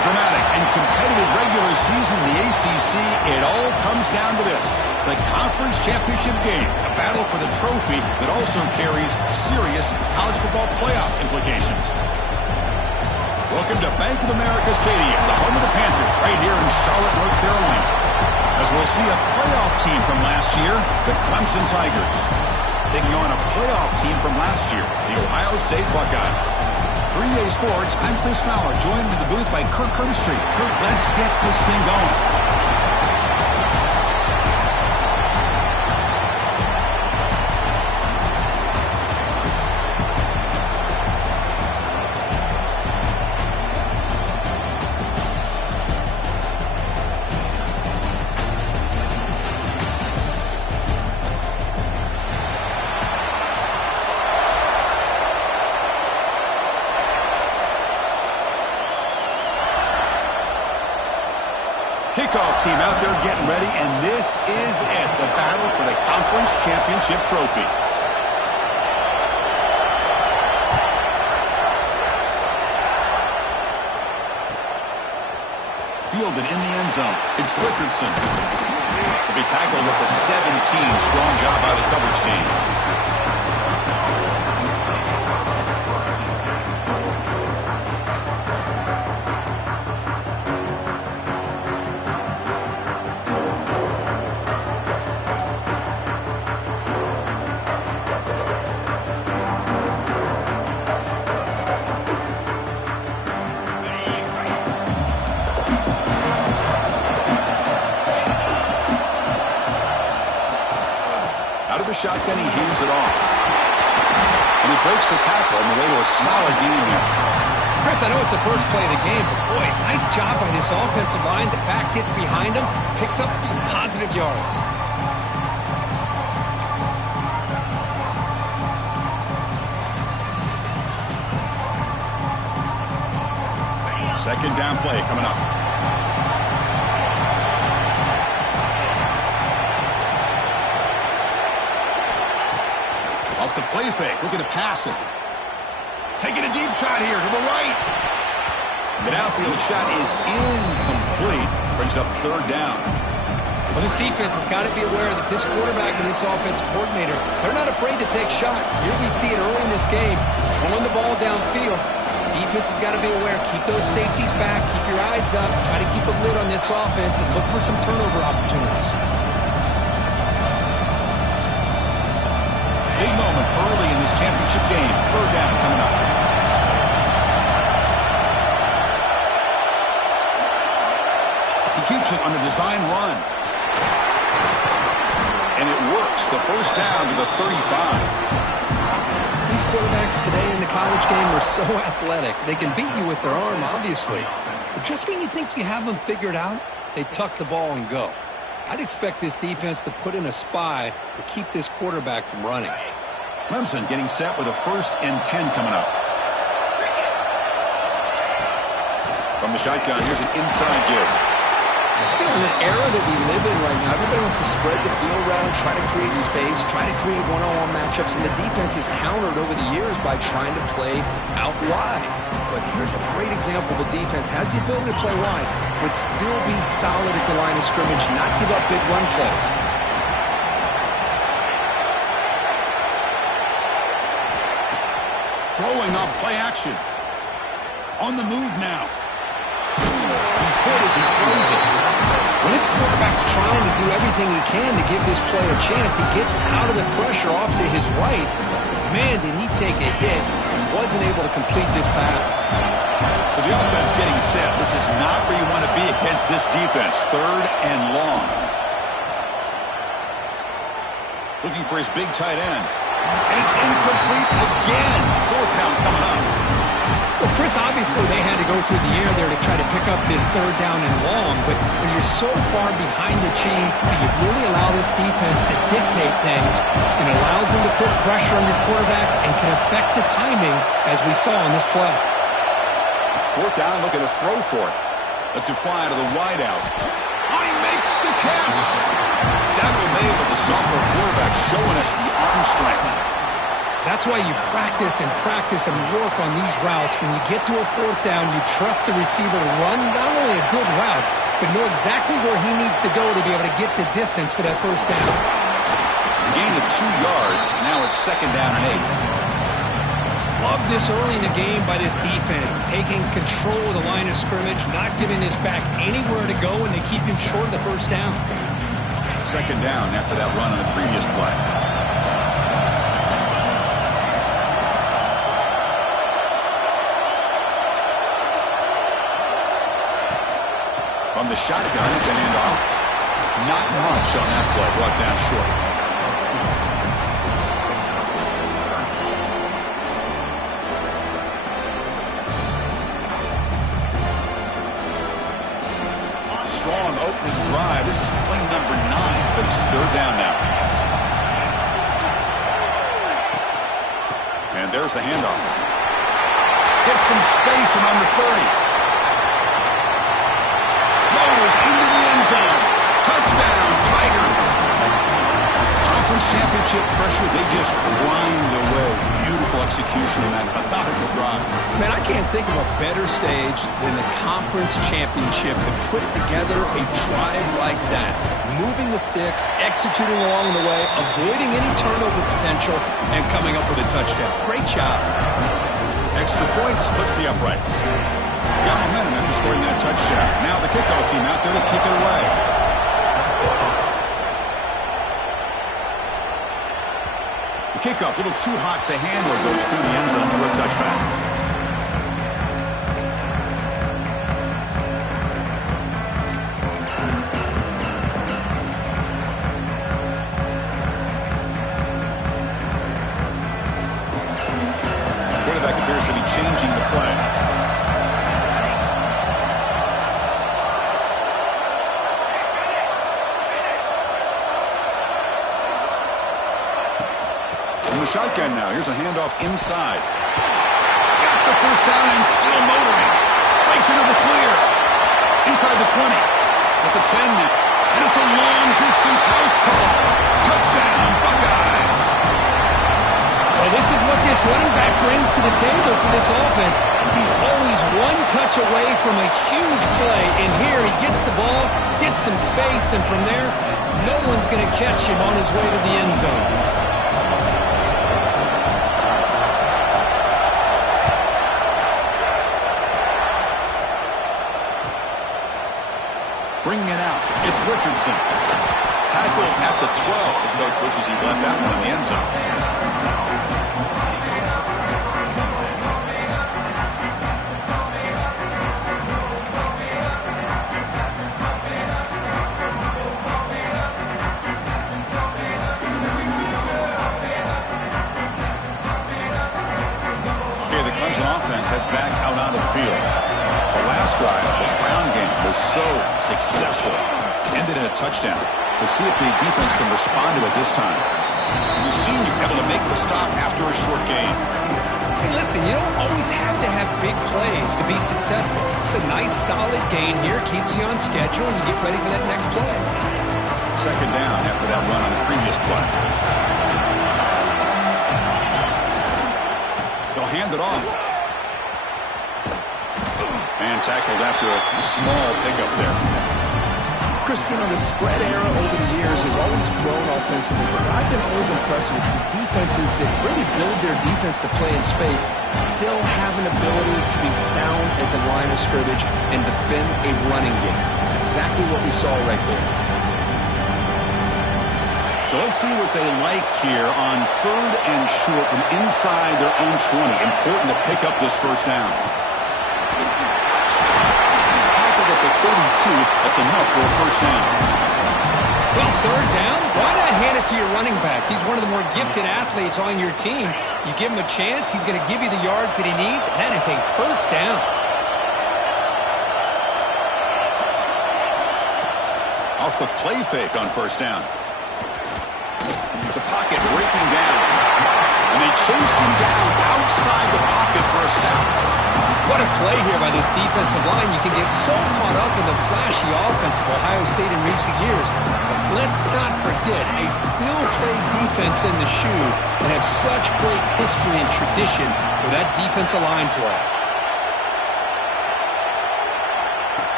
dramatic and competitive regular season in the ACC, it all comes down to this: the conference championship game, a battle for the trophy that also carries serious college football playoff implications. Welcome to Bank of America Stadium, the home of the Panthers, right here in Charlotte, North Carolina, as we'll see a playoff team from last year, the Clemson Tigers, taking on a playoff team from last year, the Ohio State Buckeyes. For EA Sports, I'm Chris Fowler, joined in the booth by Kirk Herbstreit. Kirk, let's get this thing going. Kickoff team out there getting ready, and this is it, the battle for the conference championship trophy. Fielded in the end zone. It's Richardson. He'll be tackled with a 17. Strong job by the coverage team. Out of the shotgun, he heaves it off. And he breaks the tackle on the way to a solid gain there. Chris, I know it's the first play of the game, but boy, nice job by this offensive line. The back gets behind him, picks up some positive yards. Second down play coming up. Off the play fake, looking to pass it. Taking a deep shot here to the right. The downfield shot is incomplete. Brings up third down. Well, this defense has got to be aware that this quarterback and this offensive coordinator, they're not afraid to take shots. Here we see it early in this game, throwing the ball downfield. Defense has got to be aware. Keep those safeties back. Keep your eyes up. Try to keep a lid on this offense and look for some turnover opportunities. Big moment early in this championship game. Third down coming up. He keeps it on the design run. And it works. The first down to the 35. These quarterbacks today in the college game are so athletic. They can beat you with their arm, obviously. But just when you think you have them figured out, they tuck the ball and go. I'd expect this defense to put in a spy to keep this quarterback from running. Clemson getting set with a 1st and 10 coming up. From the shotgun, here's an inside give. You know, in the era that we live in right now, everybody wants to spread the field around, try to create space, try to create one-on-one matchups, and the defense is countered over the years by trying to play out wide. But here's a great example. The defense has the ability to play wide, but still be solid at the line of scrimmage, not give up big run plays. Throwing off play action. On the move now. He's hit as he throws it. When his quarterback's trying to do everything he can to give this play a chance, he gets out of the pressure off to his right. Man, did he take a hit and wasn't able to complete this pass. So the offense getting set. This is not where you want to be against this defense. Third and long. Looking for his big tight end. And it's incomplete again. Fourth down coming up. Well, Chris, obviously they had to go through the air there to try to pick up this third down and long, but when you're so far behind the chains, you really allow this defense to dictate things. It allows them to put pressure on your quarterback and can affect the timing, as we saw in this play. Fourth down, looking to throw for it. Lets it fly to the wideout. Oh, he makes the catch. Tackle made, but the sophomore quarterback showing us the arm strength. That's why you practice and work on these routes. When you get to a fourth down, you trust the receiver to run not only a good route, but know exactly where he needs to go to be able to get the distance for that first down. Gain of 2 yards. Now it's 2nd down and 8. Love this early in the game by this defense, taking control of the line of scrimmage, not giving this back anywhere to go, and they keep him short of the first down. 2nd down after that run on the previous play. From the shotgun, it's a handoff. Not much on that play, brought down short. Strong opening drive. This is play number 9, but it's 3rd down now. And there's the handoff. Gets some space around the 30. Into the end zone. Touchdown, Tigers. Conference championship pressure, they just grind away. Beautiful execution in that methodical drive. Man, I can't think of a better stage than the conference championship to put together a drive like that. Moving the sticks, executing along the way, avoiding any turnover potential, and coming up with a touchdown. Great job. Extra point splits the uprights. Got momentum after scoring that touchdown. Now the kickoff team out there to kick it away. The kickoff, a little too hot to handle, goes through the end zone for a touchback. Quarterback appears to be changing the play. Shotgun now. Here's a handoff inside. Got the first down and still motoring. Breaks into the clear. Inside the 20. At the 10 now. And it's a long-distance house call. Touchdown, Buckeyes. Well, this is what this running back brings to the table for this offense. He's always one touch away from a huge play. And here he gets the ball, gets some space, and from there, no one's going to catch him on his way to the end zone. Bringing it out, it's Richardson. Tackled at the 12. The coach wishes he left that one in the end zone. Okay, the Clemson offense heads back out onto the field. The last drive, the ground game, was so successful. Ended in a touchdown. We'll see if the defense can respond to it this time. The senior able to make the stop after a short gain. Hey, listen, you don't always have to have big plays to be successful. It's a nice, solid gain here. Keeps you on schedule, and you get ready for that next play. 2nd down after that run on the previous play. They'll hand it off. And tackled after a small pickup there. Chris, you know, the spread era over the years has always grown offensively, but I've been always impressed with the defenses that really build their defense to play in space, still have an ability to be sound at the line of scrimmage and defend a running game. It's exactly what we saw right there. So let's see what they like here on 3rd and short from inside their own 20. Important to pick up this first down. Tackled at the 32. That's enough for a first down. Well, 3rd down, why not hand it to your running back? He's one of the more gifted athletes on your team. You give him a chance, he's going to give you the yards that he needs, and that is a first down. Off the play fake on first down. The pocket breaking down. And they chase him down outside the pocket for a sack. What a play here by this defensive line. You can get so caught up in the flashy offense of Ohio State in recent years. But let's not forget a still-play defense in the shoe and have such great history and tradition with that defensive line play.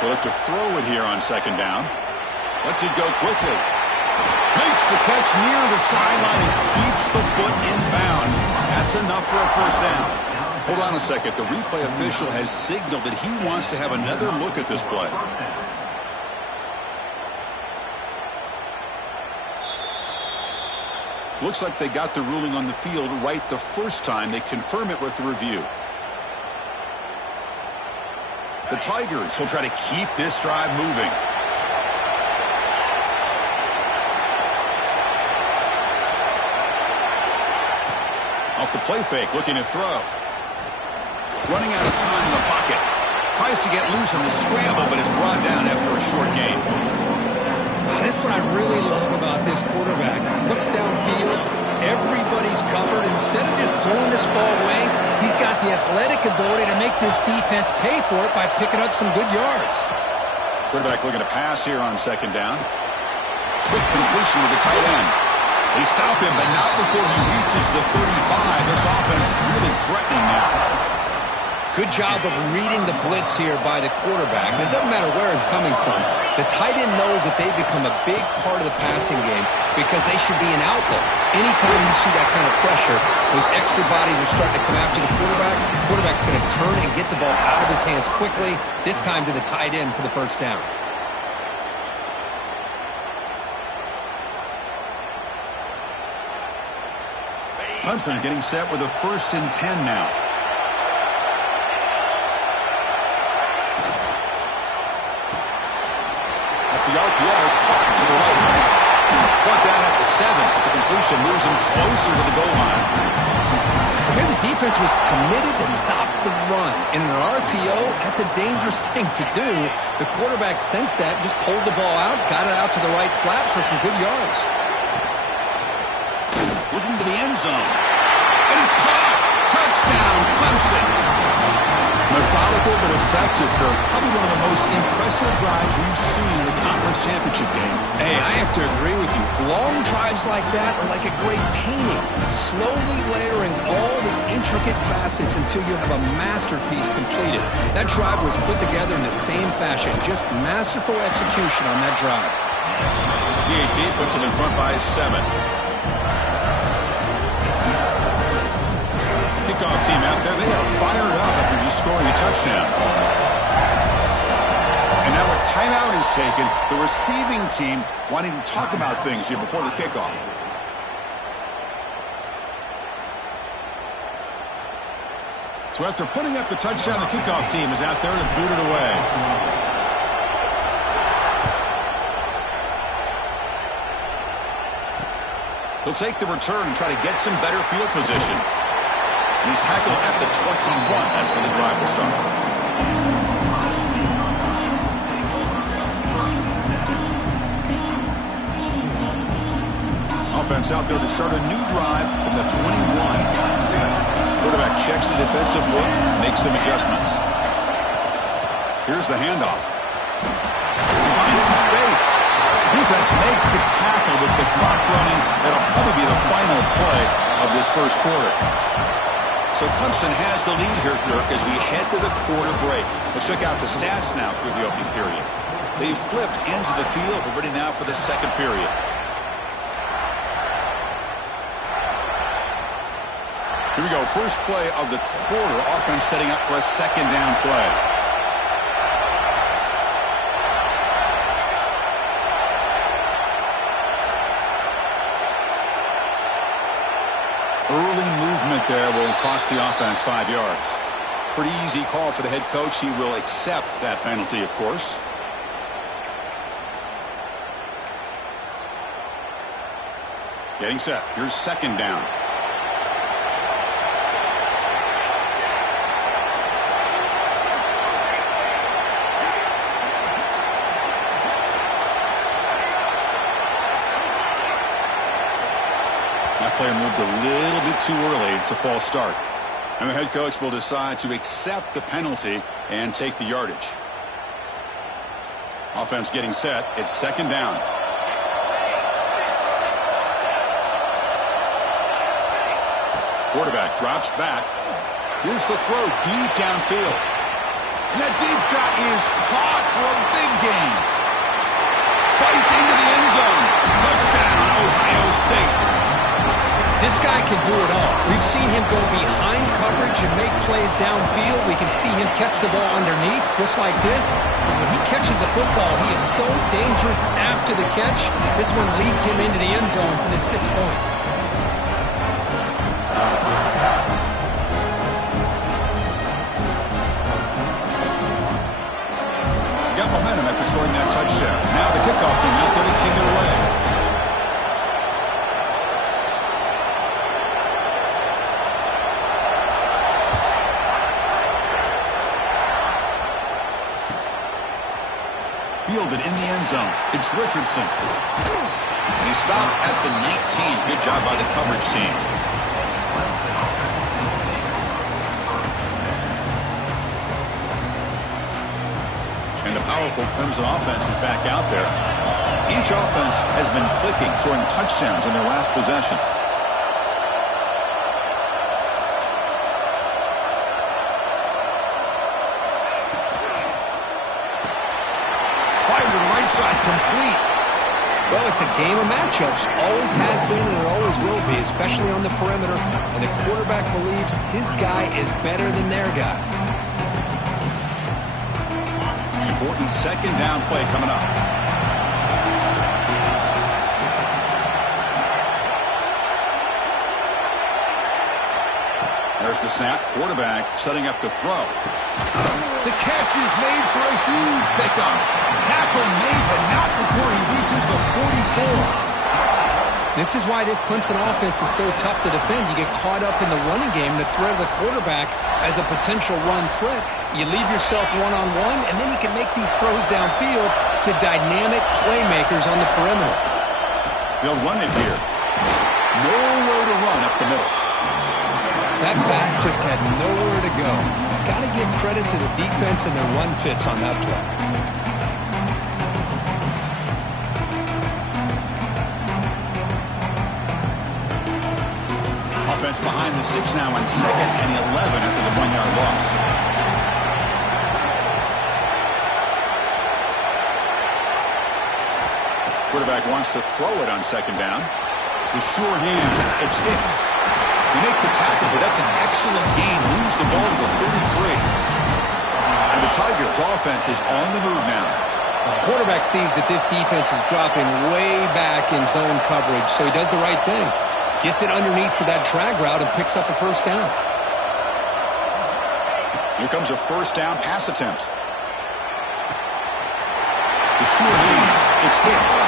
They look to throw it here on second down. Lets it go quickly. Makes the catch near the sideline and keeps the foot in bounds. That's enough for a first down. Hold on a second. The replay official has signaled that he wants to have another look at this play. Looks like they got the ruling on the field right the first time. They confirm it with the review. The Tigers will try to keep this drive moving. Off the play fake, looking to throw. Running out of time in the pocket. Tries to get loose on the scramble, but is brought down after a short gain. This is what I really love about this quarterback. Looks downfield. Everybody's covered. Instead of just throwing this ball away, he's got the athletic ability to make this defense pay for it by picking up some good yards. Quarterback looking to pass here on second down. Quick completion to the tight end. They stop him, but not before he reaches the 35. This offense really threatening now. Good job of reading the blitz here by the quarterback. And it doesn't matter where it's coming from. The tight end knows that they've become a big part of the passing game because they should be an outlet. Anytime you see that kind of pressure, those extra bodies are starting to come after the quarterback. The quarterback's going to turn and get the ball out of his hands quickly, this time to the tight end for the first down. Clemson getting set with a 1st and 10 now. Off the RPO, clock to the right. Brought down at the 7, but the completion moves him closer to the goal line. Here the defense was committed to stop the run. In an RPO, that's a dangerous thing to do. The quarterback sensed that, just pulled the ball out, got it out to the right flat for some good yards. Looking to the end zone. And it's caught. Touchdown, Clemson. Methodical but effective, Kirk. Probably one of the most impressive drives we've seen in a conference championship game. Hey, I have to agree with you. Long drives like that are like a great painting. Slowly layering all the intricate facets until you have a masterpiece completed. That drive was put together in the same fashion. Just masterful execution on that drive. PAT puts them in front by 7. Kickoff team out there, they are fired up after just scoring a touchdown. And now a timeout is taken. The receiving team wanting to talk about things here before the kickoff. So after putting up the touchdown, the kickoff team is out there to boot it away. He'll take the return and try to get some better field position. And he's tackled at the 21. That's when the drive will start. Offense out there to start a new drive from the 21. Quarterback checks the defensive look, makes some adjustments. Here's the handoff. He finds some space. Defense makes the tackle with the clock running. That'll probably be the final play of this first quarter. So Clemson has the lead here, Kirk, as we head to the quarter break. Let's check out the stats now through the opening period. They've flipped ends of the field. We're ready now for the second period. Here we go. First play of the quarter. Offense setting up for a second down play. Early movement there will cost the offense 5 yards. Pretty easy call for the head coach. He will accept that penalty, of course. Getting set. Here's second down. That player moved a little bit too early. It's a false start. And the head coach will decide to accept the penalty and take the yardage. Offense getting set. It's second down. Quarterback drops back. Here's the throw deep downfield. And that deep shot is caught for a big gain. Fights into the end zone. Touchdown, Ohio State. This guy can do it all. We've seen him go behind coverage and make plays downfield. We can see him catch the ball underneath, just like this. And when he catches a football, he is so dangerous after the catch. This one leads him into the end zone for the 6 points. Got momentum after scoring that touchdown. Now the kickoff team out there to kick it away. Fielded in the end zone. It's Richardson. And he stopped at the 19. Good job by the coverage team. And the powerful Clemson offense is back out there. Each offense has been clicking, scoring touchdowns in their last possessions. Side complete. Well, it's a game of matchups. Always has been and it always will be, especially on the perimeter. And the quarterback believes his guy is better than their guy. Important second down play coming up. There's the snap. Quarterback setting up to throw. The catch is made for a huge pickup. Tackle made, but not before he reaches the 44. This is why this Clemson offense is so tough to defend. You get caught up in the running game, the threat of the quarterback as a potential run threat. You leave yourself one-on-one, and then you can make these throws downfield to dynamic playmakers on the perimeter. They'll run it here. Nowhere to run up the middle. That back just had nowhere to go. Got to give credit to the defense and their run fits on that play. Offense behind the 6 now on 2nd and 11 after the 1-yard loss. Quarterback wants to throw it on 2nd down. The sure hands. It's Hicks. You make the tackle, but that's an excellent gain. Moves the ball to the 33. And the Tigers' offense is on the move now. Quarterback sees that this defense is dropping way back in zone coverage, so he does the right thing. Gets it underneath to that drag route and picks up a first down. Here comes a first down pass attempt. The sure hands. It's Hicks.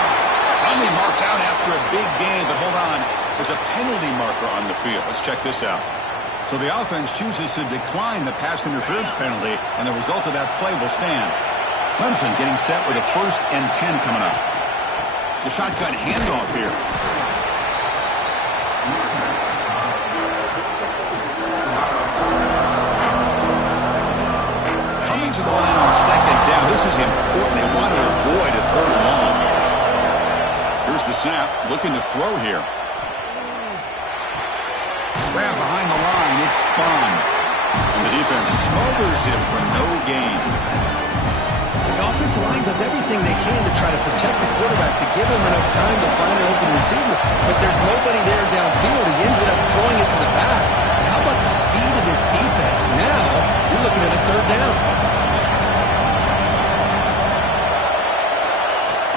Finally marked out after a big gain, but hold on. There's a penalty marker on the field. Let's check this out. So the offense chooses to decline the pass interference penalty, and the result of that play will stand. Clemson getting set with a 1st and 10 coming up. The shotgun handoff here. Coming to the line on 2nd down. This is important. They want to avoid a 3rd and long. Here's the snap. Looking to throw here. Grab behind the line, it's spun. And the defense smothers him for no gain. The offensive line does everything they can to try to protect the quarterback, to give him enough time to find an open receiver. But there's nobody there downfield. He ends up throwing it to the back. How about the speed of this defense? Now, you're looking at a 3rd down.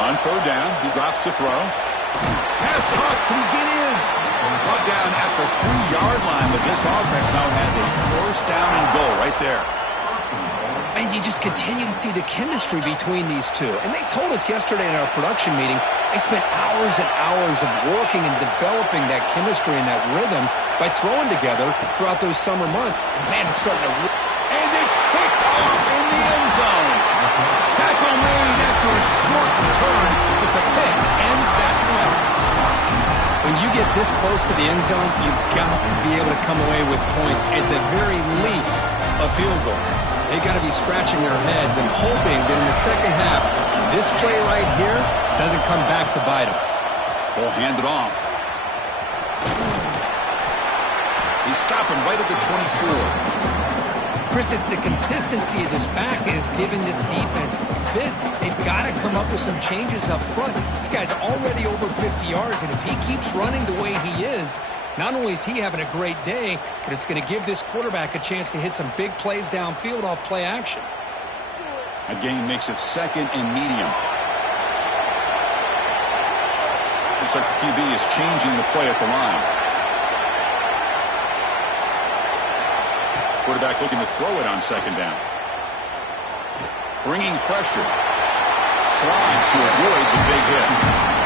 On 3rd down, he drops to throw. Pass caught. Can he get in? Brought down at the 3-yard line, but this offense now has a 1st down and goal right there. And you just continue to see the chemistry between these two. And they told us yesterday in our production meeting, they spent hours and hours of working and developing that chemistry and that rhythm by throwing together throughout those summer months. And man, it's starting to... And it's picked off in the end zone. Tackle made after a short return, but the pick ends that play. When you get get this close to the end zone, you've got to be able to come away with points, at the very least, a field goal. They got to be scratching their heads and hoping that in the second half, this play right here doesn't come back to bite them. They'll hand it off. They stop him right at the 24. Chris, it's the consistency of this back is giving this defense fits. They've got to come up with some changes up front. This guy's already over 50 yards, and if he keeps running the way he is, not only is he having a great day, but it's going to give this quarterback a chance to hit some big plays downfield off play action. Again, makes it second and medium. Looks like the QB is changing the play at the line. Quarterback looking to throw it on second down. Bringing pressure. Slides to avoid the big hit.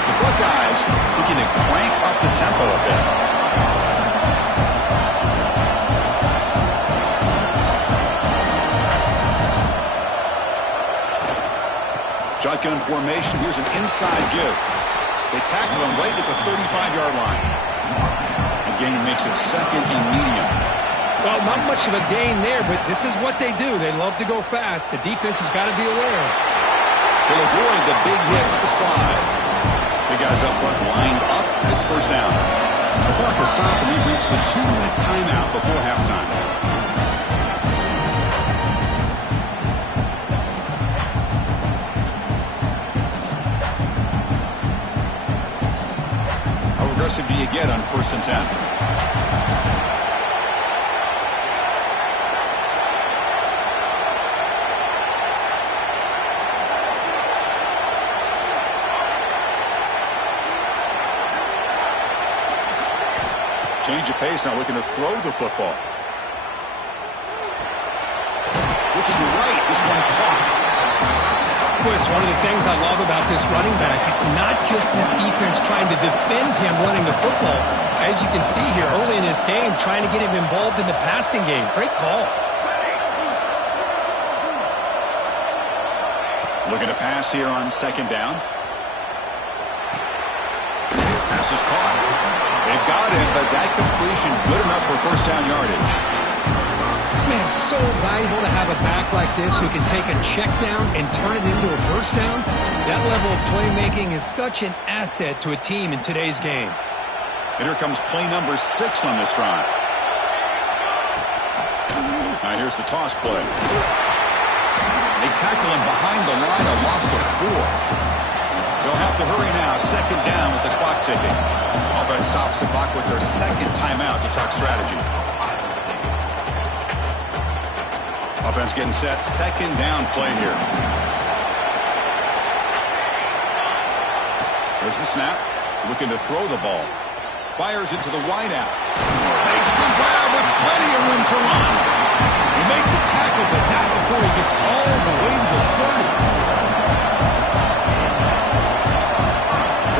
The Buckeyes looking to crank up the tempo a bit. Shotgun formation. Here's an inside give. They tackle him right at the 35-yard line. Again, it makes it second and medium. Well, not much of a gain there, but this is what they do. They love to go fast. The defense has got to be aware. They'll avoid the big hit with the slide. Big guys up front lined up. It's first down. The clock has stopped, and we've reached the 2-minute timeout before halftime. How aggressive do you get on 1st and 10? Change of pace now, looking to throw the football. Looking right, this one caught. Chris, one of the things I love about this running back, it's not just this defense trying to defend him running the football. As you can see here early in this game, trying to get him involved in the passing game. Great call. Looking to pass here on second down. Pass is caught. They've got it, but that completion good enough for first down yardage. Man, it's so valuable to have a back like this who can take a check down and turn it into a first down. That level of playmaking is such an asset to a team in today's game. And here comes play number 6 on this drive. Now here's the toss play. They tackle him behind the line, a loss of 4. They'll have to hurry now, second down with the clock ticking. Offense stops the clock with their second timeout to talk strategy. Offense getting set, second down play here. There's the snap, looking to throw the ball. Fires it to the wideout. Makes the grab with plenty of room to run. He made the tackle, but not before he gets all the way to the 30.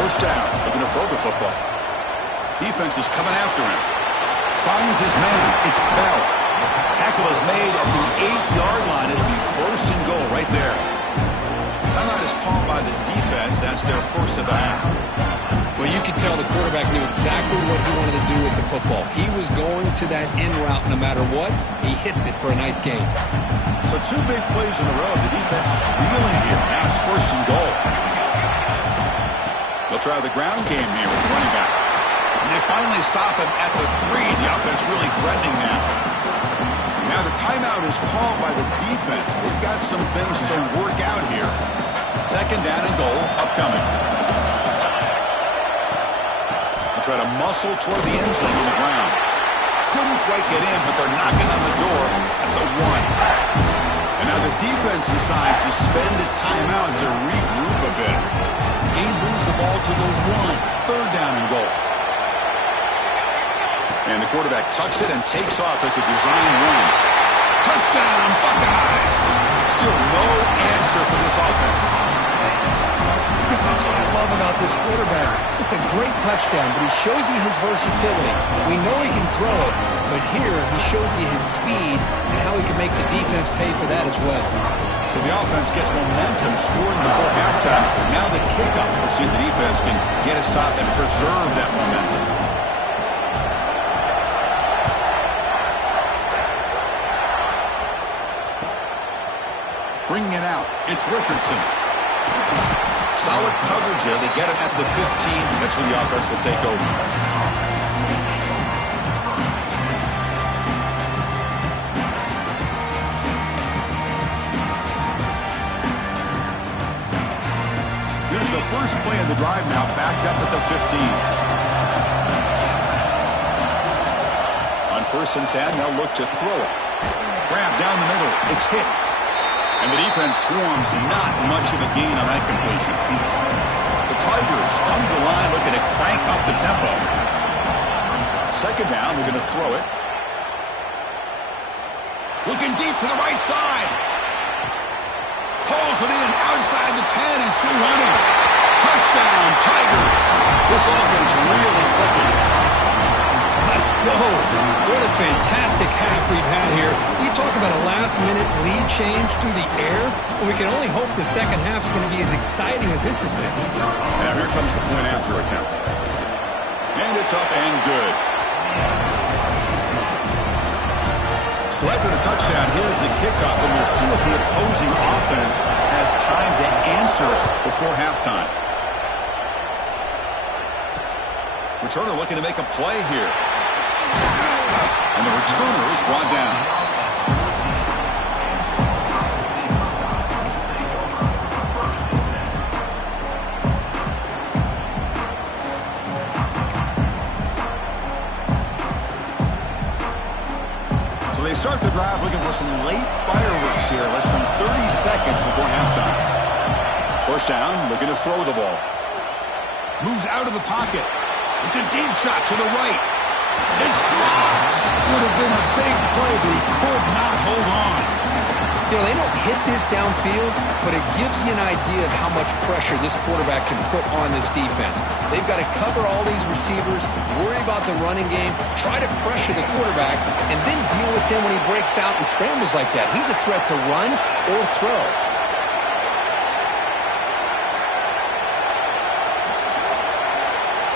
First down, looking to throw the football. Defense is coming after him. Finds his man. It's Bell. Tackle is made at the 8-yard line. It'll be first and goal right there. Timeout is called by the defense. That's their first of the half. Well, you could tell the quarterback knew exactly what he wanted to do with the football. He was going to that in route no matter what. He hits it for a nice gain. So 2 big plays in a row. The defense is reeling here. Now it's first and goal. They'll try the ground game here with the running back. And they finally stop him at the 3. The offense really threatening now. Now the timeout is called by the defense. They've got some things to work out here. Second down and goal upcoming. They'll try to muscle toward the end zone on the ground. Couldn't quite get in, but they're knocking on the door at the 1. And now the defense decides to spend a timeout to regroup a bit. Game brings the ball to the 1. Third down and goal. And the quarterback tucks it and takes off as a design run. Touchdown, Buckeyes! Still no answer for this offense. Chris, that's what I love about this quarterback. It's a great touchdown, but he shows you his versatility. We know he can throw it, but here he shows you his speed and how he can make the defense pay for that as well. So the offense gets momentum, scoring before halftime. Now the kickoff. We'll see if the defense can get a stop and preserve that momentum. Bringing it out, it's Richardson. Solid coverage here. They get him at the 15. That's where the offense will take over. Here's the first play of the drive now, backed up at the 15. On 1st and 10, they'll look to throw it. Grab down the middle. It's Hicks. And the defense swarms, not much of a gain on that completion. The Tigers come to the line looking to crank up the tempo. 2nd down, we're going to throw it. Looking deep to the right side. Pulls it in outside the 10 and still running. Touchdown, Tigers. This offense really clicking. Let's go. What a fantastic half we've had here. You talk about a last-minute lead change through the air, and we can only hope the second half's going to be as exciting as this has been. Now here comes the point after attempt. And it's up and good. So after the touchdown, here's the kickoff, and we'll see what the opposing offense has time to answer before halftime. Returner looking to make a play here. And the returner is brought down. So they start the drive looking for some late fireworks here, less than 30 seconds before halftime. 1st down, looking to throw the ball. Moves out of the pocket. It's a deep shot to the right. It's dropped. Would have been a big play, but he could not hold on. You know, they don't hit this downfield, but it gives you an idea of how much pressure this quarterback can put on this defense. They've got to cover all these receivers, worry about the running game, try to pressure the quarterback, and then deal with him when he breaks out and scrambles like that. He's a threat to run or throw.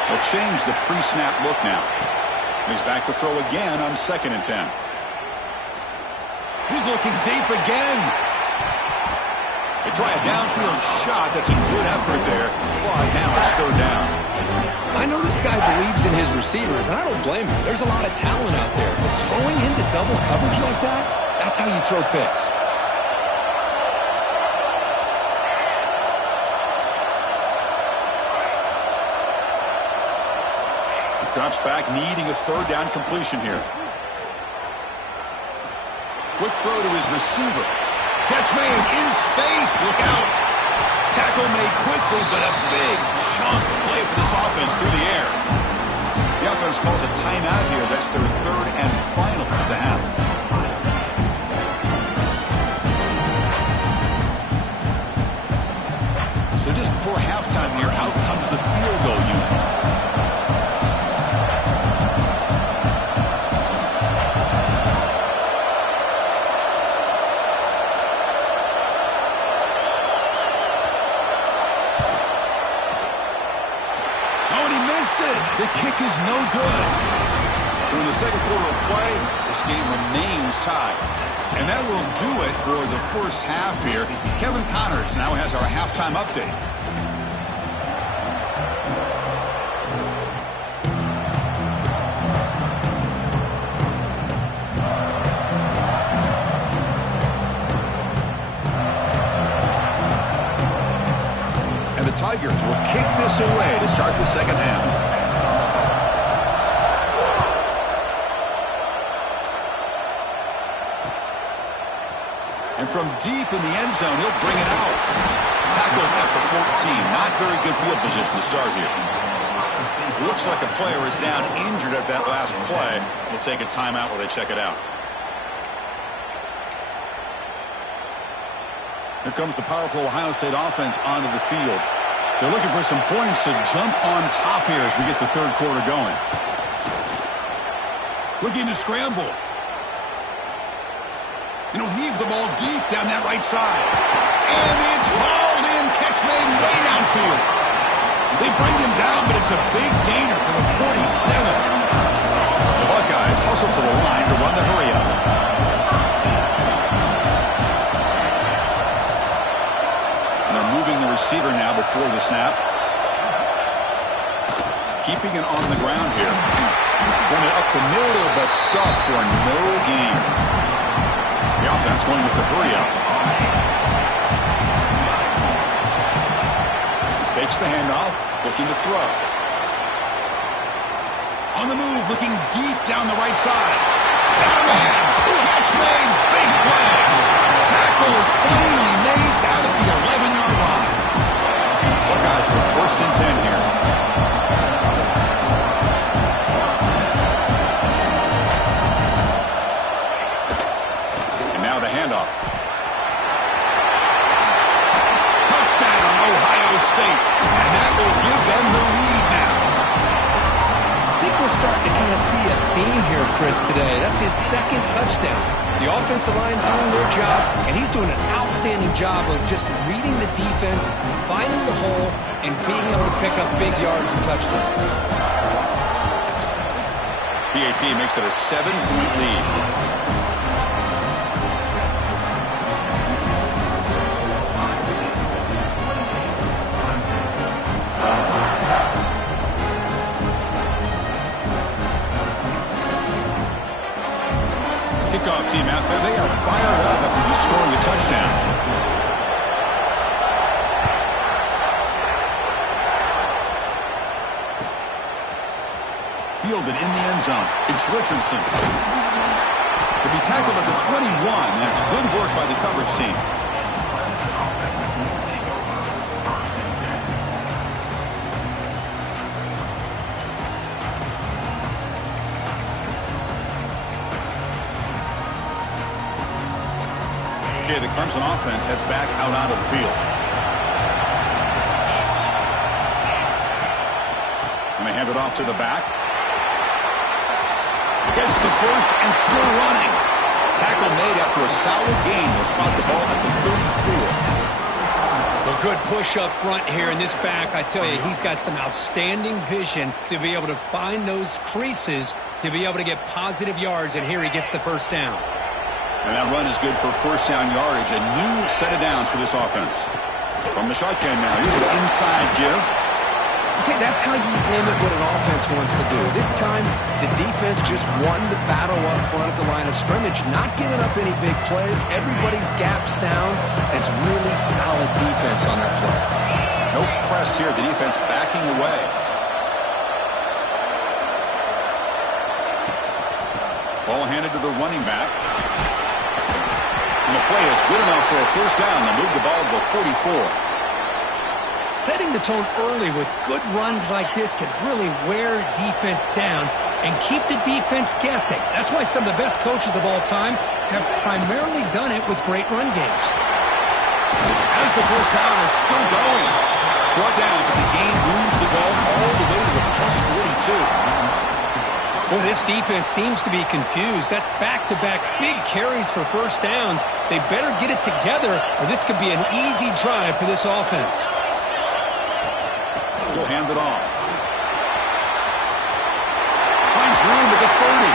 They'll change the pre-snap look now. He's back to throw again on 2nd and 10. He's looking deep again. They try a downfield shot. That's a good effort there. But now it's 3rd down. I know this guy believes in his receivers, and I don't blame him. There's a lot of talent out there. But throwing into double coverage like that, that's how you throw picks. Drops back, needing a 3rd down completion here. Quick throw to his receiver. Catch made in space. Look out. Tackle made quickly, but a big chunk play for this offense through the air. The offense calls a timeout here. That's their 3rd and final of the half. So just before halftime here, out comes the field goal unit. The kick is no good. So in the 2nd quarter of play, this game remains tied. And that will do it for the 1st half here. Kevin Connors now has our halftime update. And the Tigers will kick this away to start the 2nd half. And from deep in the end zone, he'll bring it out. Tackled at the 14. Not very good field position to start here. Looks like a player is down injured at that last play. We'll take a timeout while they check it out. Here comes the powerful Ohio State offense onto the field. They're looking for some points to jump on top here as we get the 3rd quarter going. Looking to scramble. And he'll heave the ball deep down that right side. And it's hauled in. Catch made way downfield. They bring him down, but it's a big gainer for the 47. The Buckeyes hustle to the line to run the hurry up. receiver now before the snap. Keeping it on the ground here. Run it up the middle, but stuffed for no gain. The offense going with the hurry up. Takes the handoff, looking to throw. On the move, looking deep down the right side. Man, catch made, big play. Tackle is finally made down at the 11-yard line. Buckeyes for 1st and 10 here. And now the handoff. Touchdown, Ohio State. And that will give them the lead now. I think we're starting to kind of see a theme here, Chris, today. That's his 2nd touchdown. The offensive line doing their job, and he's doing an outstanding job of just reading the defense, finding the hole, and being able to pick up big yards and touchdowns. PAT makes it a 7-point lead. Kickoff team out there, they are fired up after just scoring a touchdown. Fielded in the end zone. It's Richardson. To be tackled at the 21. That's good work by the coverage team. Okay, the Clemson offense heads back out onto the field. And they hand it off to the back. Gets the first and still running. Tackle made after a solid gain. Will spot the ball at the 34. Well, good push up front here in this back. I tell you, he's got some outstanding vision to be able to find those creases to be able to get positive yards, and here he gets the first down. And that run is good for 1st down yardage. A new set of downs for this offense. From the shotgun now. Here's an inside give. See, that's how you limit what an offense wants to do. This time, the defense just won the battle up front at the line of scrimmage, not giving up any big plays. Everybody's gap sound. It's really solid defense on that play. No press here. The defense backing away. Ball handed to the running back. And the play is good enough for a 1st down. They'll move the ball to the 44. Setting the tone early with good runs like this can really wear defense down and keep the defense guessing. That's why some of the best coaches of all time have primarily done it with great run games. As the 1st down is still going. Brought down, but the game moves the ball all the way to the plus 42. Well, this defense seems to be confused. That's back-to-back big carries for 1st downs. They better get it together, or this could be an easy drive for this offense. He'll hand it off. Finds room at the 30.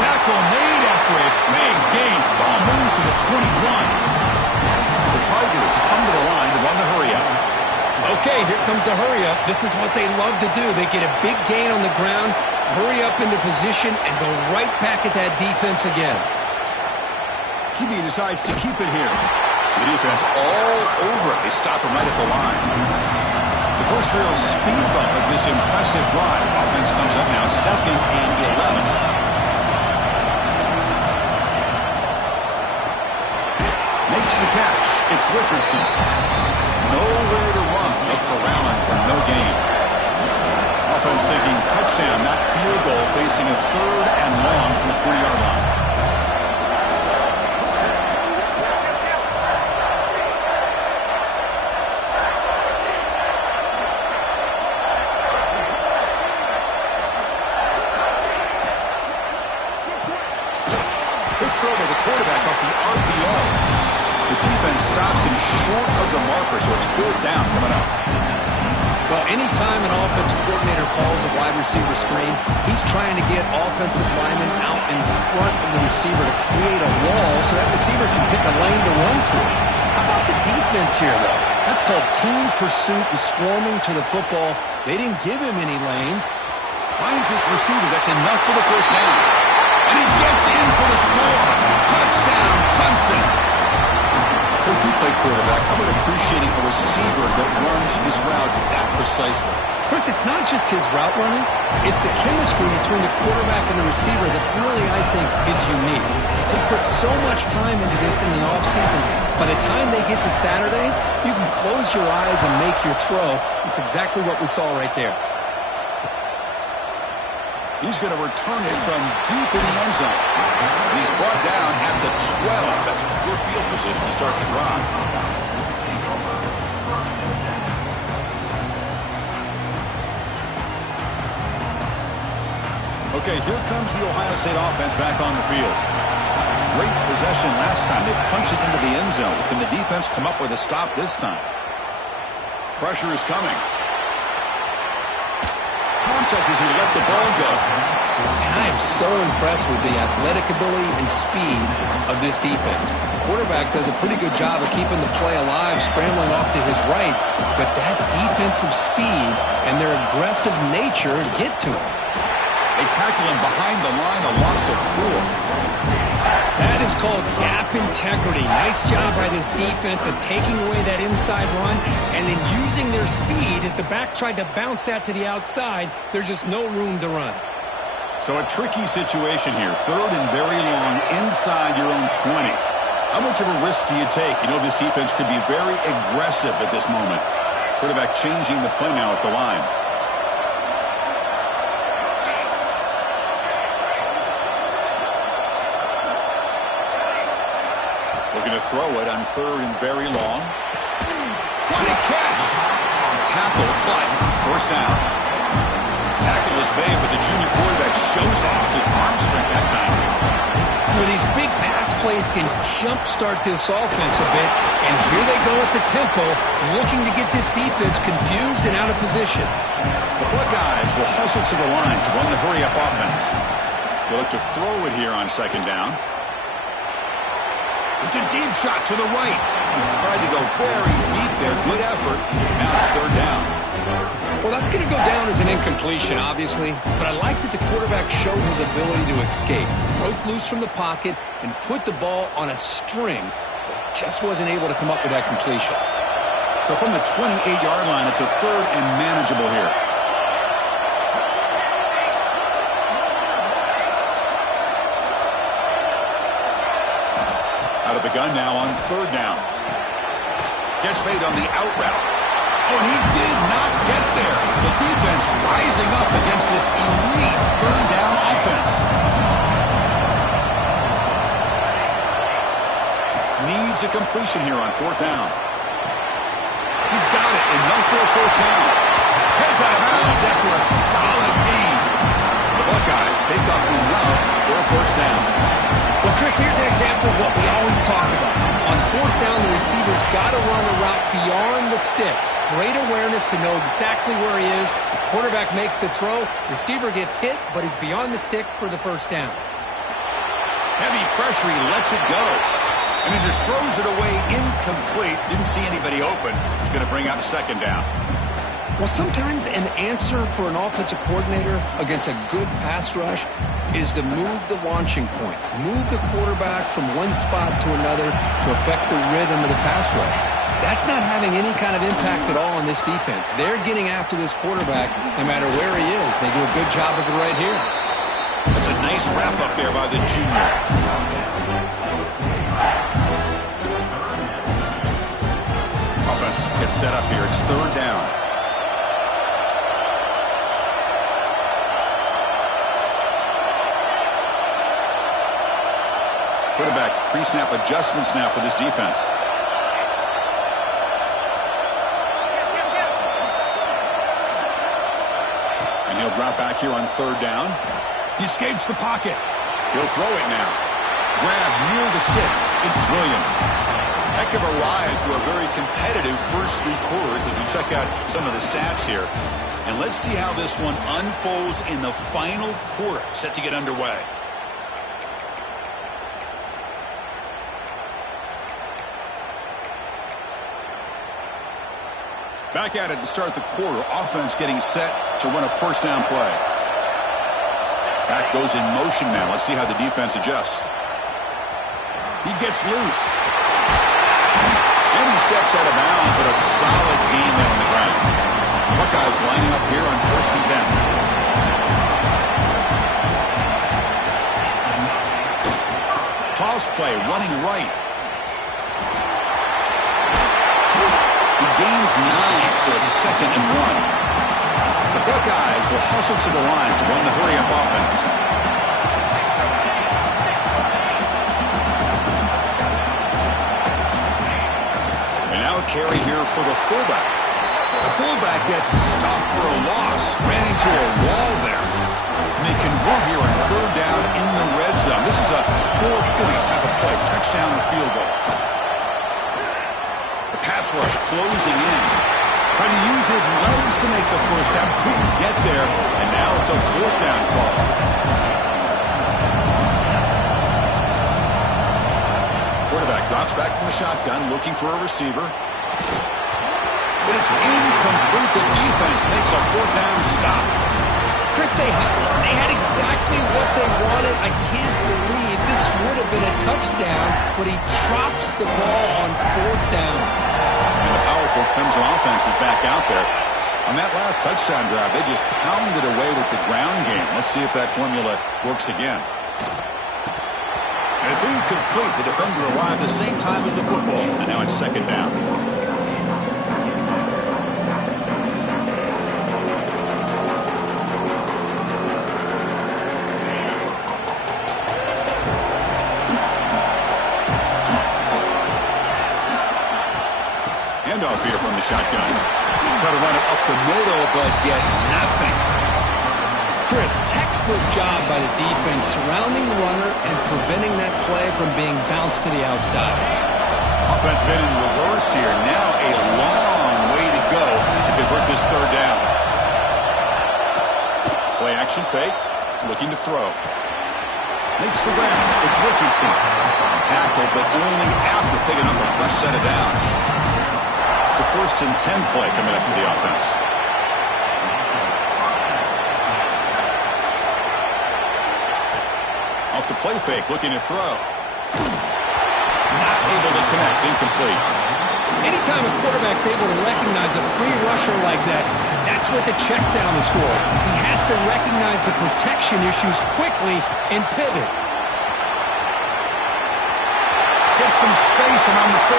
Tackle made after a big gain. Ball moves to the 21. The Tigers come to the line to run the hurry-up. Okay, here comes the hurry-up. This is what they love to do. They get a big gain on the ground, hurry up into position, and go right back at that defense again. He decides to keep it here. The defense all over it. They stop him right at the line. The first real speed bump of this impressive drive. Offense comes up now 2nd and 11. Makes the catch. It's Richardson. Nowhere to run. Look for Allen for no gain. Offense thinking touchdown, not field goal, facing a 3rd and long from the 20-yard line. Throw by the quarterback off the RPO. The defense stops him short of the marker, so it's 4th down coming up. Well, anytime an offensive coordinator calls a wide receiver screen, he's trying to get offensive linemen out in front of the receiver to create a wall so that receiver can pick a lane to run through. How about the defense here, though? That's called team pursuit and swarming to the football. They didn't give him any lanes. Finds his receiver. That's enough for the first down. And he gets in for the score. Touchdown, Clemson. Coach, you play quarterback. How about appreciating a receiver that runs his routes that precisely? Chris, it's not just his route running. It's the chemistry between the quarterback and the receiver that really, I think, is unique. They put so much time into this in the offseason. By the time they get to Saturdays, you can close your eyes and make your throw. It's exactly what we saw right there. He's going to return it from deep in the end zone. And he's brought down at the 12. That's poor field position to start the drive. Okay, here comes the Ohio State offense back on the field. Great possession last time. They punched it into the end zone. Can the defense come up with a stop this time? Pressure is coming. Contact as he let the ball go. And I am so impressed with the athletic ability and speed of this defense. The quarterback does a pretty good job of keeping the play alive, scrambling off to his right, but that defensive speed and their aggressive nature get to him. They tackle him behind the line, a loss of 4. That is called gap integrity. Nice job by this defense of taking away that inside run and then using their speed as the back tried to bounce that to the outside. There's just no room to run. So a tricky situation here. 3rd and very long inside your own 20. How much of a risk do you take? You know this defense could be very aggressive at this moment. Quarterback changing the play now at the line. Looking to throw it on 3rd and very long. What a catch! Tackle, but first down. Tackle is made, but the junior quarterback shows off his arm strength that time. Well, these big pass plays can jumpstart this offense a bit, and here they go at the tempo, looking to get this defense confused and out of position. The Buckeyes will hustle to the line to run the hurry-up offense. They look to throw it here on 2nd down. It's a deep shot to the right. Tried to go very deep there. Good effort. Now it's 3rd down. Well, that's going to go down as an incompletion, obviously, but I like that the quarterback showed his ability to escape, broke loose from the pocket, and put the ball on a string, but just wasn't able to come up with that completion. So from the 28-yard line, it's a 3rd and manageable here. Out of the gun now on 3rd down. Gets made on the out route. Oh, and he did not get there. The defense rising up against this elite 3rd down offense. Needs a completion here on 4th down. He's got it, enough for a first down. Heads out of bounds after a solid gain. The Buckeyes pick up enough for a first down. Well, Chris, here's an example of what we always talk about. On 4th down, the receiver's got to run a route beyond the sticks. Great awareness to know exactly where he is. The quarterback makes the throw. Receiver gets hit, but he's beyond the sticks for the first down. Heavy pressure, he lets it go. And he just throws it away incomplete. Didn't see anybody open. He's going to bring up 2nd down. Well, sometimes an answer for an offensive coordinator against a good pass rush is to move the launching point, move the quarterback from one spot to another to affect the rhythm of the pass rush. That's not having any kind of impact at all on this defense. They're getting after this quarterback no matter where he is. They do a good job of it right here. That's a nice wrap up there by the junior. Offense gets set up here. It's 3rd down. Quarterback pre-snap adjustments now for this defense. And he'll drop back here on 3rd down. He escapes the pocket. He'll throw it now. Grab near the sticks. It's Williams. Heck of a ride through a very competitive first 3 quarters as we check out some of the stats here. And let's see how this one unfolds in the final quarter set to get underway. Back at it to start the quarter. Offense getting set to run a first down play. Back goes in motion now. Let's see how the defense adjusts. He gets loose. And he steps out of bounds, but a solid gain there on the ground. Buckeyes lining up here on 1st and 10. Toss play, running right. He gains 9, so it's 2nd and 1. The Buckeyes will hustle to the line to run the hurry-up offense. And now a carry here for the fullback. The fullback gets stopped for a loss. Ran into a wall there. And they convert here on 3rd down in the red zone. This is a 4-point type of play. Touchdown or field goal. The pass rush closing in. Trying to use his legs to make the first down. Couldn't get there. And now it's a 4th down call. Quarterback drops back from the shotgun, looking for a receiver. But it's incomplete. The defense makes a 4th down stop. Chris, they had exactly what they wanted. I can't believe this would have been a touchdown, but he drops the ball on 4th down. And the powerful Clemson offense is back out there. On that last touchdown drive, they just pounded away with the ground game. Let's see if that formula works again. And it's incomplete. The defender arrived the same time as the football, and now it's 2nd down. Handoff here from the shotgun. Try to run it up the middle, but get nothing. Chris, textbook job by the defense surrounding the runner and preventing that play from being bounced to the outside. Offense been in reverse here. Now a long way to go to convert this 3rd down. Play action fake. Looking to throw. Makes the grab. It's Richardson. Tackle, but only after picking up a fresh set of downs. To 1st and 10 play coming up for the offense. Off the play fake, looking to throw. Not able to connect, incomplete. Anytime a quarterback's able to recognize a free rusher like that, that's what the check down is for. He has to recognize the protection issues quickly and pivot. Gets some space around the 30.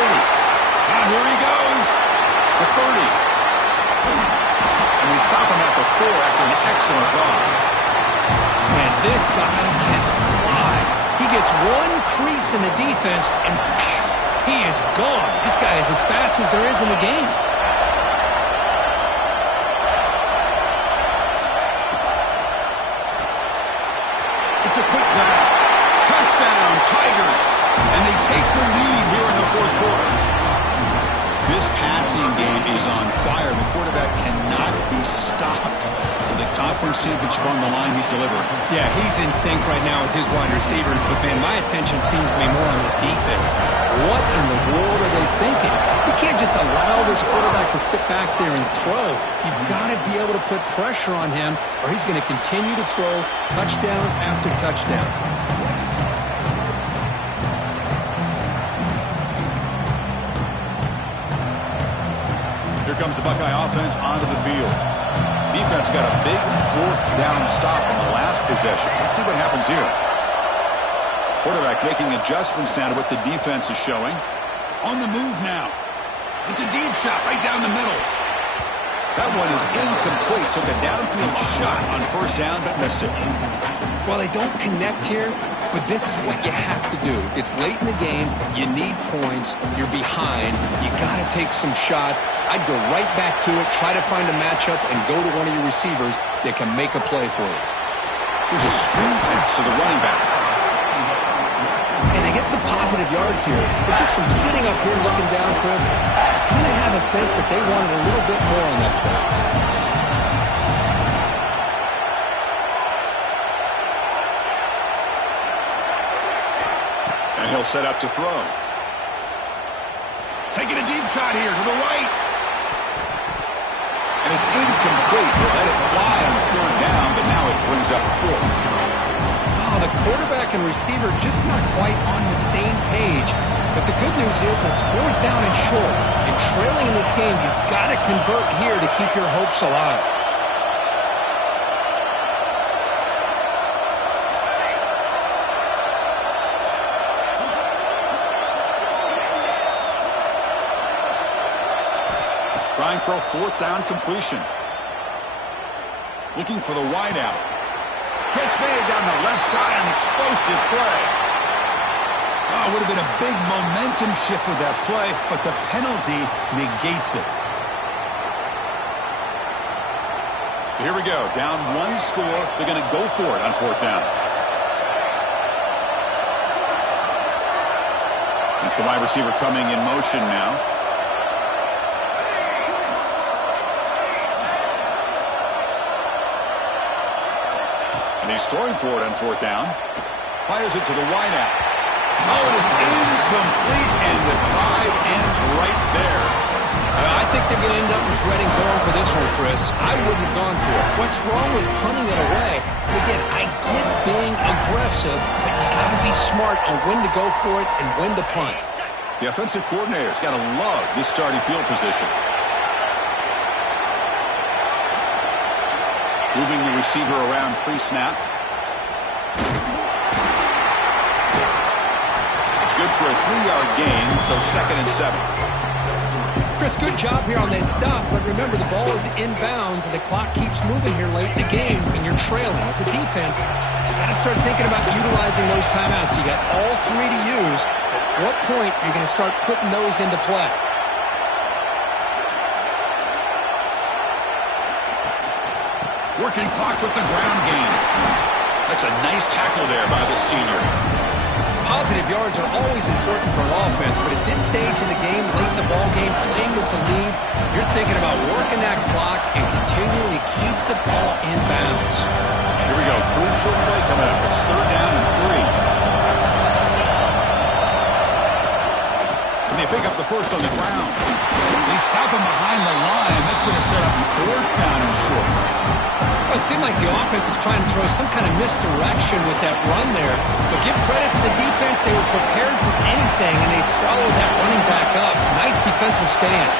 Now here he goes. The 30. And they stop him at the 4 after an excellent run. Man, this guy can fly. He gets one crease in the defense, and phew, he is gone. This guy is as fast as there is in the game. It's a quick grab. Touchdown, Tigers. And they take the lead here in the 4th quarter. This passing game is on fire. The quarterback cannot be stopped. With the conference championship on the line, he's delivering. Yeah, he's in sync right now with his wide receivers, but, man, my attention seems to be more on the defense. What in the world are they thinking? You can't just allow this quarterback to sit back there and throw. You've got to be able to put pressure on him, or he's going to continue to throw touchdown after touchdown. Here comes the Buckeye offense onto the field. Defense got a big 4th down stop on the last possession. Let's see what happens here. Quarterback making adjustments now to what the defense is showing. On the move now. It's a deep shot right down the middle. That one is incomplete. Took a downfield shot on 1st down, but missed it. Well, they don't connect here, but this is what you have to do. It's late in the game. You need points. You're behind. You got to take some shots. I'd go right back to it, try to find a matchup, and go to one of your receivers that can make a play for you. Here's a screen pass to the running back. And they get some positive yards here. But just from sitting up here looking down, Chris, I kind of have a sense that they wanted a little bit more on that play. And he'll set up to throw. Taking a deep shot here to the right. incomplete. They let it fly on third down, but now it brings up fourth. Oh, the quarterback and receiver just not quite on the same page. But the good news is it's fourth down and short. And trailing in this game, you've got to convert here to keep your hopes alive. Trying for a fourth down completion. Looking for the wideout. Catch made down the left side, an explosive play. Oh, it would have been a big momentum shift with that play, but the penalty negates it. So here we go. Down one score. They're going to go for it on fourth down. It's the wide receiver coming in motion now. And he's throwing for it on fourth down. Fires it to the wideout. Oh, and it's incomplete, and the drive ends right there. I think they're going to end up regretting going for this one, Chris. I wouldn't have gone for it. What's wrong with punting it away? And again, I get being aggressive, but you got to be smart on when to go for it and when to punt. The offensive coordinator's got to love this starting field position. Moving the receiver around pre-snap. It's good for a 3-yard gain, so 2nd and 7. Chris, good job here on this stop, but remember the ball is inbounds and the clock keeps moving here late in the game when you're trailing. As a defense, you got to start thinking about utilizing those timeouts. You got all 3 to use. At what point are you going to start putting those into play? Working clock with the ground game. That's a nice tackle there by the senior. Positive yards are always important for an offense, but at this stage in the game, late in the ball game, playing with the lead, you're thinking about working that clock and continuing to keep the ball in bounds. Here we go. Crucial play coming up. It's 3rd down and 3. And they pick up the first on the ground. They stop him behind the line. That's going to set up 4th down and short. Well, it seemed like the offense is trying to throw some kind of misdirection with that run there. But give credit to the defense. They were prepared for anything, and they swallowed that running back up. Nice defensive stand.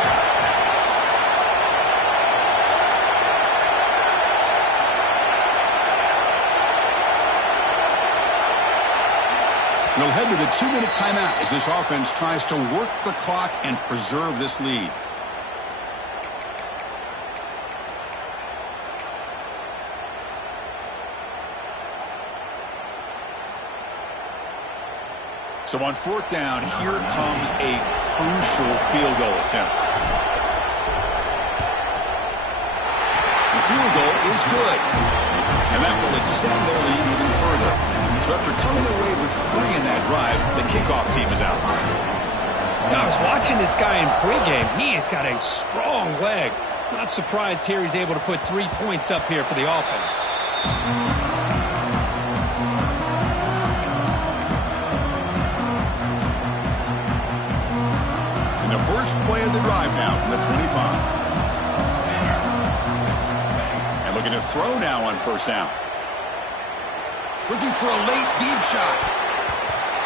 We'll head to the 2-minute timeout as this offense tries to work the clock and preserve this lead. So on 4th down, here comes a crucial field goal attempt. The field goal is good, and that will extend their lead even further. So after coming away with 3 in that drive, the kickoff team is out. Now, I was watching this guy in pregame. He has got a strong leg. Not surprised here he's able to put 3 points up here for the offense. And the first play of the drive now from the 25. And looking to throw now on 1st down. Looking for a late deep shot.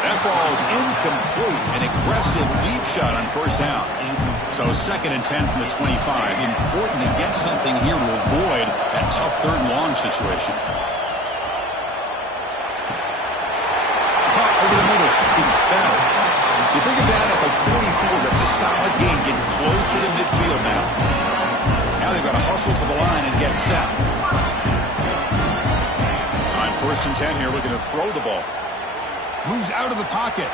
That ball is incomplete. An aggressive deep shot on 1st down. So 2nd and 10 from the 25. Important to get something here to avoid that tough 3rd and long situation. Caught over the middle. It's Bell. They bring him down at the 44. That's a solid gain. Getting closer to midfield now. Now they've got to hustle to the line and get set. 1st and 10 here, looking to throw the ball. Moves out of the pocket.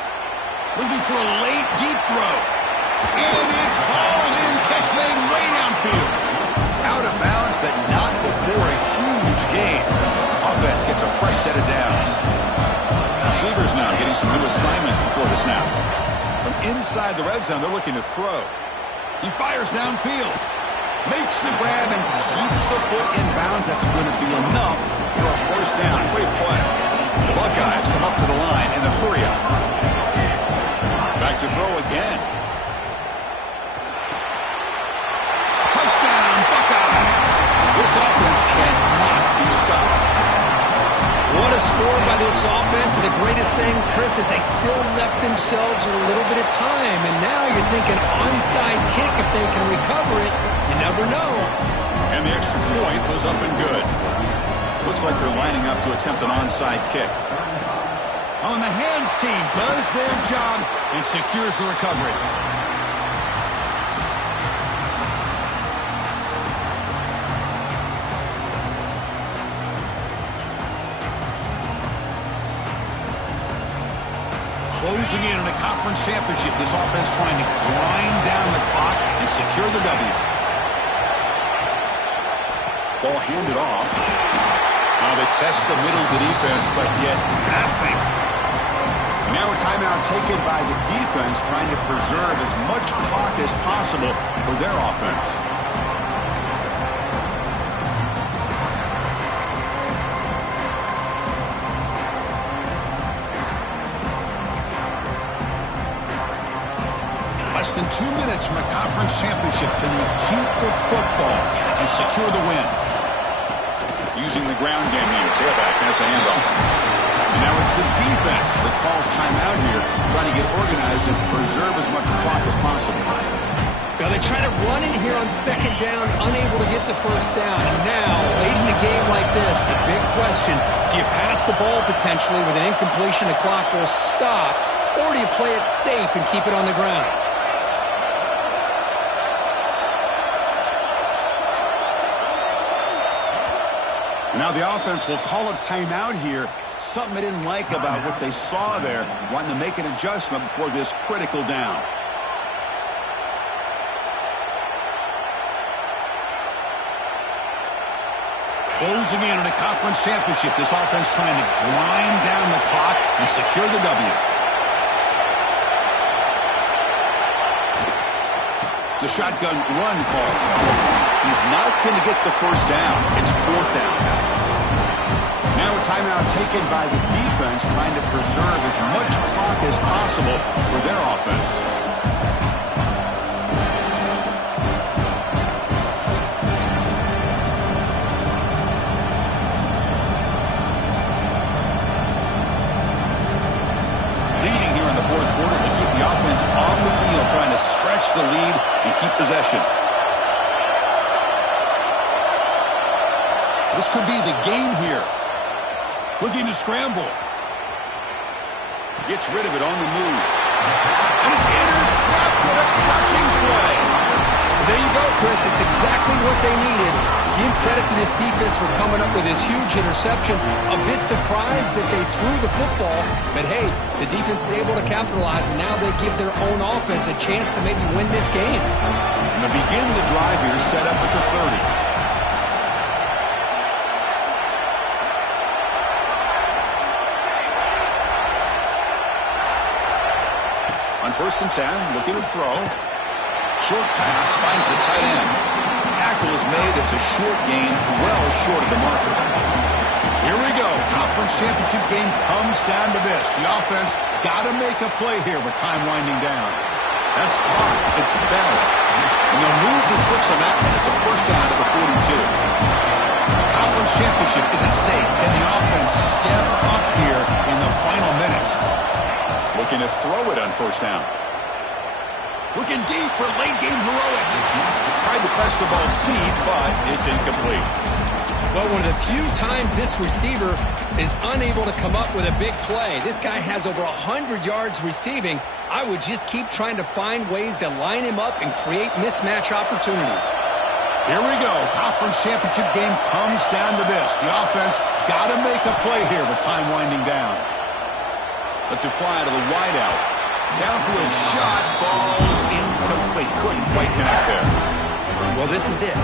Looking for a late, deep throw. And it's hauled in. Catch made way downfield. Out of bounds, but not before a huge gain. Offense gets a fresh set of downs. Receivers now getting some new assignments before the snap. From inside the red zone, they're looking to throw. He fires downfield. Makes the grab and keeps the foot in bounds. That's going to be enough for a 1st down. Great play. The Buckeyes come up to the line in the hurry-up. Back to throw again. Touchdown, Buckeyes. score by this offense, and the greatest thing, Chris, is they still left themselves with a little bit of time. And now you're thinking onside kick, if they can recover it, you never know. And the extra point was up and good. Looks like they're lining up to attempt an onside kick. On the hands team does their job and secures the recovery. Closing in on a conference championship, this offense trying to grind down the clock and secure the W. Ball handed off. Now they test the middle of the defense, but get nothing. And now a timeout taken by the defense, trying to preserve as much clock as possible for their offense. Less than 2 minutes from a conference championship. Can they keep the football and secure the win? Using the ground game here. Tailback has the handoff. And now it's the defense that calls timeout here, trying to get organized and preserve as much clock as possible. Now they try to run in here on second down, unable to get the first down. And now, late in a game like this, the big question, do you pass the ball potentially with an incompletion, the clock will stop, or do you play it safe and keep it on the ground? Now the offense will call a timeout here. Something they didn't like about what they saw there. Wanting to make an adjustment before this critical down. Closing in on a conference championship. This offense trying to grind down the clock and secure the W. It's a shotgun run call. He's not going to get the first down. It's fourth down. Now a timeout taken by the defense, trying to preserve as much clock as possible for their offense. Leading here in the fourth quarter to keep the offense on the field, trying to stretch the lead and keep possession. This could be the game here. Looking to scramble. Gets rid of it on the move. And it's intercepted. A crushing play. There you go, Chris. It's exactly what they needed. Give credit to this defense for coming up with this huge interception. A bit surprised that they threw the football. But, hey, the defense is able to capitalize, and now they give their own offense a chance to maybe win this game. And to begin the drive here, set up at the 30. On 1st and 10, looking to throw. Short pass finds the tight end. The tackle is made. It's a short gain, well short of the marker. Here we go. Conference championship game comes down to this. The offense got to make a play here with time winding down. That's caught. It's Bell. And they'll move the 6 on that one. It's a first down at the 42. The conference championship is at stake. Can the offense step up here in the final minutes? Looking to throw it on 1st down. Looking deep for late-game heroics. Tried to press the ball deep, but it's incomplete. Well, one of the few times this receiver is unable to come up with a big play. This guy has over 100 yards receiving. I would just keep trying to find ways to line him up and create mismatch opportunities. Here we go. Conference championship game comes down to this. The offense got to make a play here with time winding down. Let's it fly out of the wideout. Downfield shot falls incomplete. Couldn't quite connect there. Well, this is it.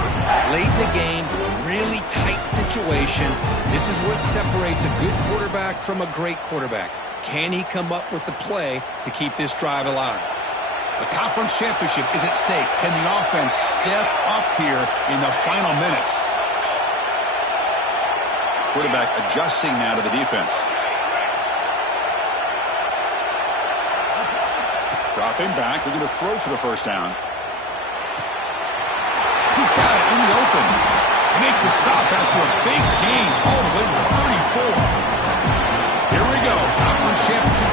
Late in the game, really tight situation. This is what separates a good quarterback from a great quarterback. Can he come up with the play to keep this drive alive? The conference championship is at stake. Can the offense step up here in the final minutes? Quarterback adjusting now to the defense. Dropping back, looking to throw for the first down. He's got it in the open. Make the stop after a big gain all the way to 34.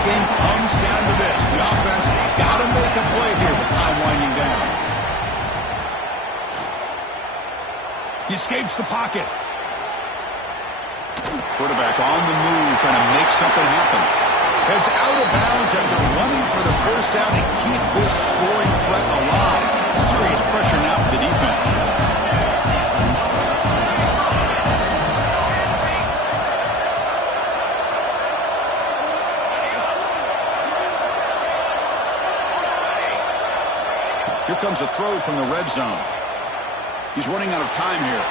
game comes down to this. The offense got to make a play here with time winding down. He escapes the pocket. Quarterback on the move, trying to make something happen. Heads out of bounds after running for the first down to keep this scoring threat alive. Serious pressure now for the defense. Here comes a throw from the red zone. He's running out of time here.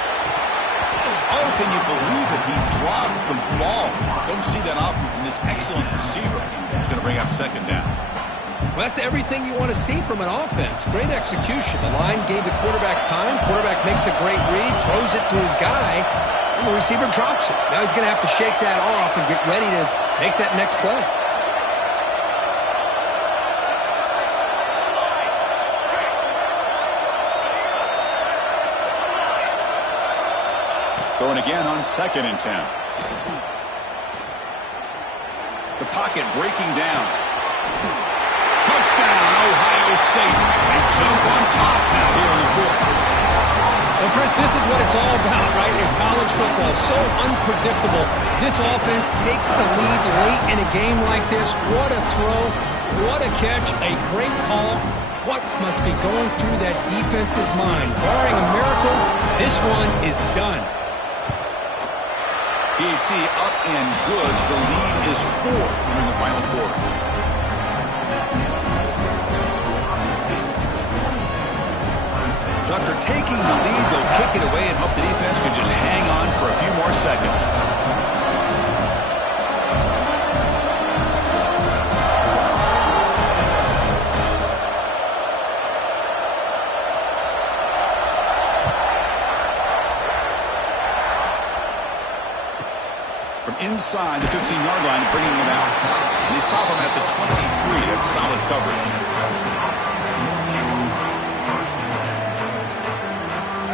Oh, can you believe it? He dropped the ball. Don't see that often from this excellent receiver. He's going to bring up second down. Well, that's everything you want to see from an offense. Great execution. The line gave the quarterback time. Quarterback makes a great read, throws it to his guy, and the receiver drops it. Now he's going to have to shake that off and get ready to take that next play. Throwing again on 2nd and 10. The pocket breaking down. Touchdown, Ohio State. They jump on top now here in the 4th. Well, Chris, this is what it's all about, right? In college football, so unpredictable. This offense takes the lead late in a game like this. What a throw. What a catch. A great call. What must be going through that defense's mind? Barring a miracle, this one is done. PAT up and good. The lead is 4 during the final quarter. So after taking the lead, they'll kick it away and hope the defense can just hang on for a few more seconds. Inside the 15-yard line, bringing it out. And they stop him at the 23. That's solid coverage.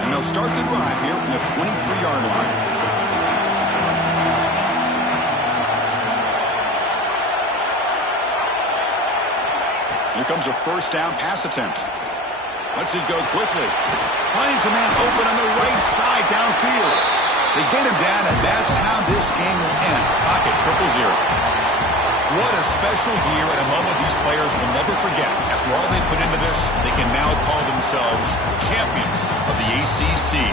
And they'll start the drive here from the 23-yard line. Here comes a first down pass attempt. Lets it go quickly. Finds a man open on the right side downfield. They get him down, and that's how this game will end. Pocket 0-0. What a special year and a moment these players will never forget. After all they put into this, they can now call themselves champions of the ACC.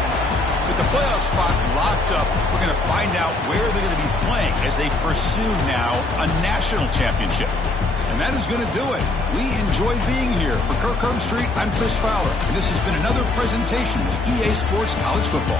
With the playoff spot locked up, we're going to find out where they're going to be playing as they pursue now a national championship. And that is going to do it. We enjoyed being here. For Kirk Herbstreit, I'm Chris Fowler, and this has been another presentation of EA Sports College Football.